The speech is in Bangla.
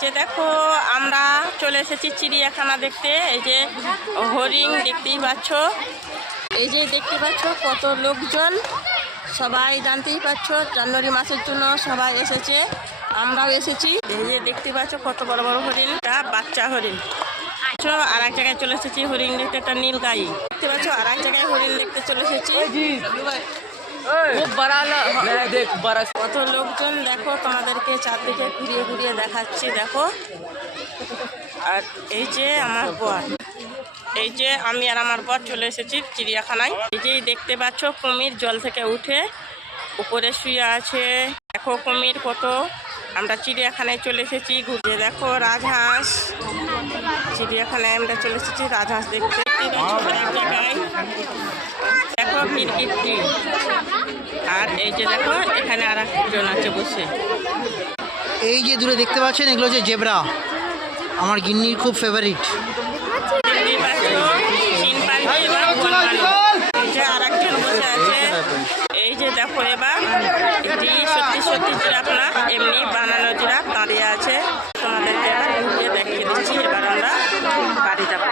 যে দেখো আমরা চলে এসেছি চিড়িয়াখানা দেখতে। এই যে হরিণ দেখতেই পাচ্ছ, এই যে দেখতে পাচ্ছ কত লোকজন, সবাই জানতেই পারছো জানুয়ারি মাসের জন্য সবাই এসেছে, আমরাও এসেছি। এই যে দেখতে পাচ্ছ কত বড় বড় হরিণ, বাচ্চা হরিণ। আর এক জায়গায় চলে এসেছি হরিণ দেখতে, একটা নীল গাই দেখতে পাচ্ছ। আর এক জায়গায় হরিণ দেখতে চলে এসেছি। কত লোকজন দেখো, তোমাদেরকে চারদিকে ঘুরিয়ে ঘুরিয়ে দেখাচ্ছি দেখো। আর এই যে আমার বর, এই যে আমি আর আমার বর চলে এসেছি চিড়িয়াখানায়। এই যে দেখতে পাচ্ছ কুমির জল থেকে উঠে উপরে শুয়ে আছে, দেখো কুমির কত। আমরা চিড়িয়াখানায় চলে এসেছি ঘুরতে। দেখো রাজহাঁস, চিড়িয়াখানায় আমরা চলে এসেছি রাজহাঁস দেখতে। এক জায়গায় দেখো কিরকিটি। আর এই যে দেখো এখানে আর একজন আছে বসে। এই যে দূরে দেখতে পাচ্ছেন এগুলো হচ্ছে জেব্রা, আমার গিন্নির খুব ফেভারিট। আর একজন বসে আছে। এই যে দেখো এবার সত্যি সত্যি জিরাফ না, এমনি বানানো জিরাফ দাঁড়িয়ে আছে। তোমাদেরকে এবার ঘুরিয়ে দেখিয়ে দিচ্ছি। এবার আমরা বাড়ি যাবো।